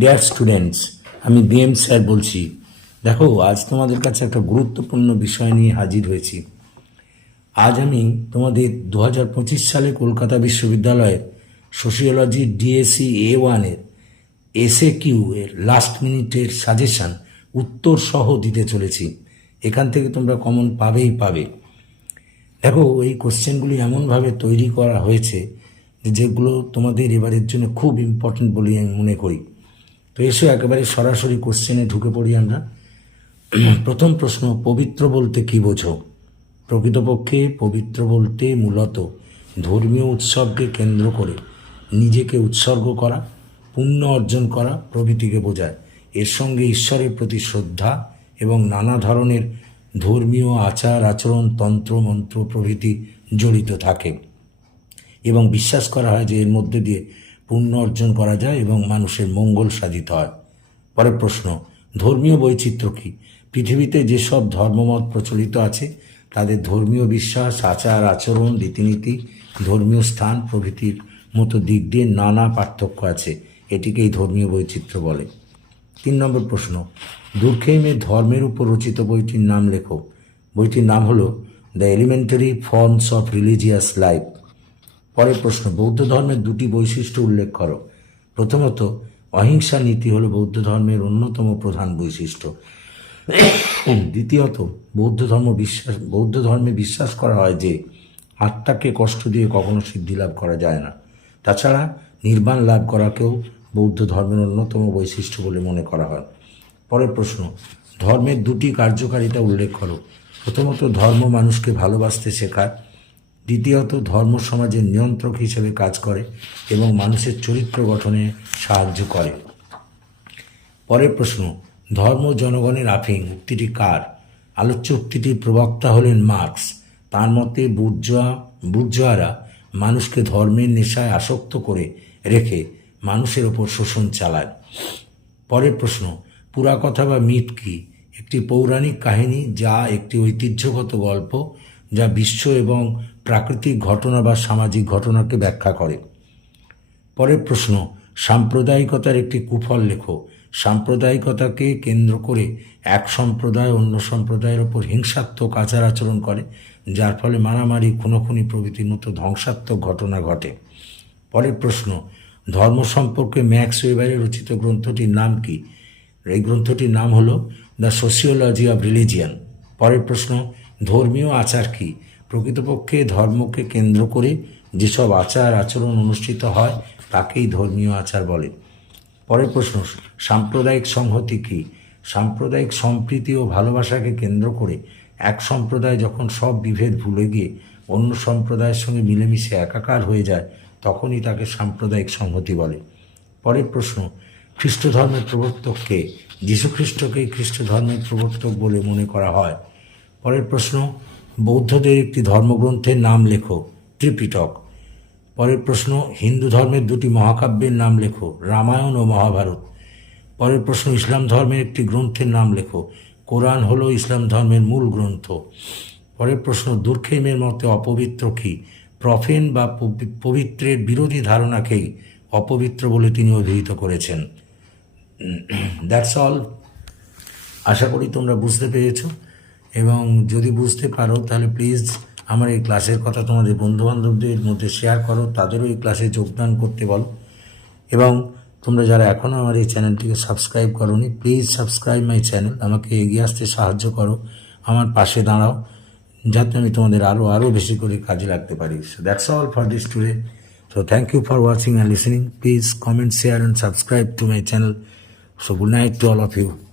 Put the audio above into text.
Dear students, আমি BM sir বলছি। দেখো, আজ তোমাদের কাছে একটা গুরুত্বপূর্ণ বিষয় নিয়ে হাজির হয়েছি। আজ আমি তোমাদের 2025 সালে কলকাতা বিশ্ববিদ্যালয়ের সোশিওলজি ডিএসসি A1-এর SAQ এর লাস্ট মিনিটের সাজেশান উত্তর সহ দিতে চলেছি। এখান থেকে তোমরা কমন পাবেই পাবে। দেখো, এই কোশ্চেনগুলি এমনভাবে তৈরি করা হয়েছে যেগুলো তোমাদের এবারের জন্য খুব ইম্পর্টেন্ট বলে আমি মনে করি। তো এসো একেবারে সরাসরি কোশ্চেনে ঢুকে পড়ি আমরা। প্রথম প্রশ্ন, পবিত্র বলতে কি বোঝো? প্রকৃতপক্ষে পবিত্র বলতে মূলত ধর্মীয় উৎসবকে কেন্দ্র করে নিজেকে উৎসর্গ করা, পুণ্য অর্জন করা প্রভৃতিকে বোঝায়। এর সঙ্গে ঈশ্বরের প্রতি শ্রদ্ধা এবং নানা ধরনের ধর্মীয় আচার আচরণ, তন্ত্র মন্ত্র প্রভৃতি জড়িত থাকে এবং বিশ্বাস করা হয় যে এর মধ্যে দিয়ে পুণ্য অর্জন করা যায় এবং মানুষের মঙ্গল সাধিত হয়। পরের প্রশ্ন, ধর্মীয় বৈচিত্র্য কী? পৃথিবীতে যেসব ধর্মমত প্রচলিত আছে তাদের ধর্মীয় বিশ্বাস, আচার আচরণ, রীতিনীতি, ধর্মীয় স্থান প্রভৃতির মতো দিক দিয়ে নানা পার্থক্য আছে। এটিকেই ধর্মীয় বৈচিত্র্য বলে। 3 নম্বর প্রশ্ন, দুর্খেইমের ধর্মের উপর রচিত বইটির নাম লেখো। বইটির নাম হলো the elementary forms of religious life. পরের প্রশ্ন, বৌদ্ধ ধর্মের 2টি বৈশিষ্ট্য উল্লেখ করো। প্রথমত, অহিংসা নীতি হলো বৌদ্ধ ধর্মের অন্যতম প্রধান বৈশিষ্ট্য। দ্বিতীয়ত, বৌদ্ধ ধর্মে বিশ্বাস করা হয় যে আত্মাকে কষ্ট দিয়ে কখনো সিদ্ধি লাভ করা যায় না। তাছাড়া নির্বাণ লাভ করাকেও বৌদ্ধ ধর্মের অন্যতম বৈশিষ্ট্য বলে মনে করা হয়। পরের প্রশ্ন, ধর্মের 2টি কার্যকারিতা উল্লেখ করো। প্রথমত, ধর্ম মানুষকে ভালোবাসতে শেখায়। দ্বিতীয়ত, ধর্ম সমাজের নিয়ন্ত্রক হিসেবে কাজ করে এবং মানুষের চরিত্র গঠনে সাহায্য করে। পরের প্রশ্ন, ধর্ম জনগণের আফিং উক্তিটি কার? আলোচ্য উক্তিটির প্রবক্তা হলেন মার্কস। তার মতে বুর্জোয়ারা মানুষকে ধর্মের নেশায় আসক্ত করে রেখে মানুষের ওপর শোষণ চালায়। পরের প্রশ্ন, পুরাকথা বা মিথ কি? একটি পৌরাণিক কাহিনী যা একটি ঐতিহ্যগত গল্প যা বিশ্ব এবং প্রাকৃতিক ঘটনা বা সামাজিক ঘটনাকে ব্যাখ্যা করে। পরের প্রশ্ন, সাম্প্রদায়িকতার একটি কুফল লেখো। সাম্প্রদায়িকতাকে কেন্দ্র করে এক সম্প্রদায় অন্য সম্প্রদায়ের ওপর হিংসাত্মক আচার আচরণ করে, যার ফলে মারামারি, খুনোখুনি প্রভৃতির মতো ধ্বংসাত্মক ঘটনা ঘটে। পরের প্রশ্ন, ধর্ম সম্পর্কে ম্যাক্স ওয়েবারের রচিত গ্রন্থটির নাম কি? এই গ্রন্থটির নাম হলো দ্য সোশিওলজি অব রিলিজিয়ান। পরের প্রশ্ন, ধর্মীয় আচার কি? প্রকৃতপক্ষে ধর্মকে কেন্দ্র করে যেসব আচার আচরণ অনুষ্ঠিত হয় তাকেই ধর্মীয় আচার বলে। পরের প্রশ্ন, সাম্প্রদায়িক সংহতি কি? সাম্প্রদায়িক সম্প্রীতি ও ভালোবাসাকে কেন্দ্র করে এক সম্প্রদায় যখন সব বিভেদ ভুলে গিয়ে অন্য সম্প্রদায়ের সঙ্গে মিলেমিশে একাকার হয়ে যায় তখনই তাকে সাম্প্রদায়িক সংহতি বলে। পরের প্রশ্ন, খ্রিস্ট ধর্মের প্রবর্তক কে? যীশুখ্রিস্টকেই খ্রিস্ট ধর্মের প্রবর্তক বলে মনে করা হয়। পরের প্রশ্ন, বৌদ্ধদের একটি ধর্মগ্রন্থের নাম লেখো। ত্রিপিটক। পরের প্রশ্ন, হিন্দু ধর্মের 2টি মহাকাব্যের নাম লেখো। রামায়ণ ও মহাভারত। পরের প্রশ্ন, ইসলাম ধর্মের একটি গ্রন্থের নাম লেখো। কোরআন হলো ইসলাম ধর্মের মূল গ্রন্থ। পরের প্রশ্ন, দুর্খেইমের মতে অপবিত্র কি? প্রফেন বা পবিত্রের বিরোধী ধারণাকেই অপবিত্র বলে তিনি অভিহিত করেছেন। That's all. আশা করি তোমরা বুঝতে পেরেছো, এবং যদি বুঝতে পারো তাহলে প্লিজ আমার এই ক্লাসের কথা তোমাদের বন্ধুবান্ধবদের মধ্যে শেয়ার করো, তাদেরও এই ক্লাসে যোগদান করতে বলো। এবং তোমরা যারা এখনও আমার এই চ্যানেলটিকে সাবস্ক্রাইব করোনি, প্লিজ সাবস্ক্রাইব মাই চ্যানেল। আমাকে এগিয়ে আসতে সাহায্য করো, আমার পাশে দাঁড়াও, যাতে আমি তোমাদের আরও বেশি করে কাজে লাগতে পারি। So that's all for this today. So thank you for watching and listening. Please comment, share and subscribe to my channel. So good night to all of you.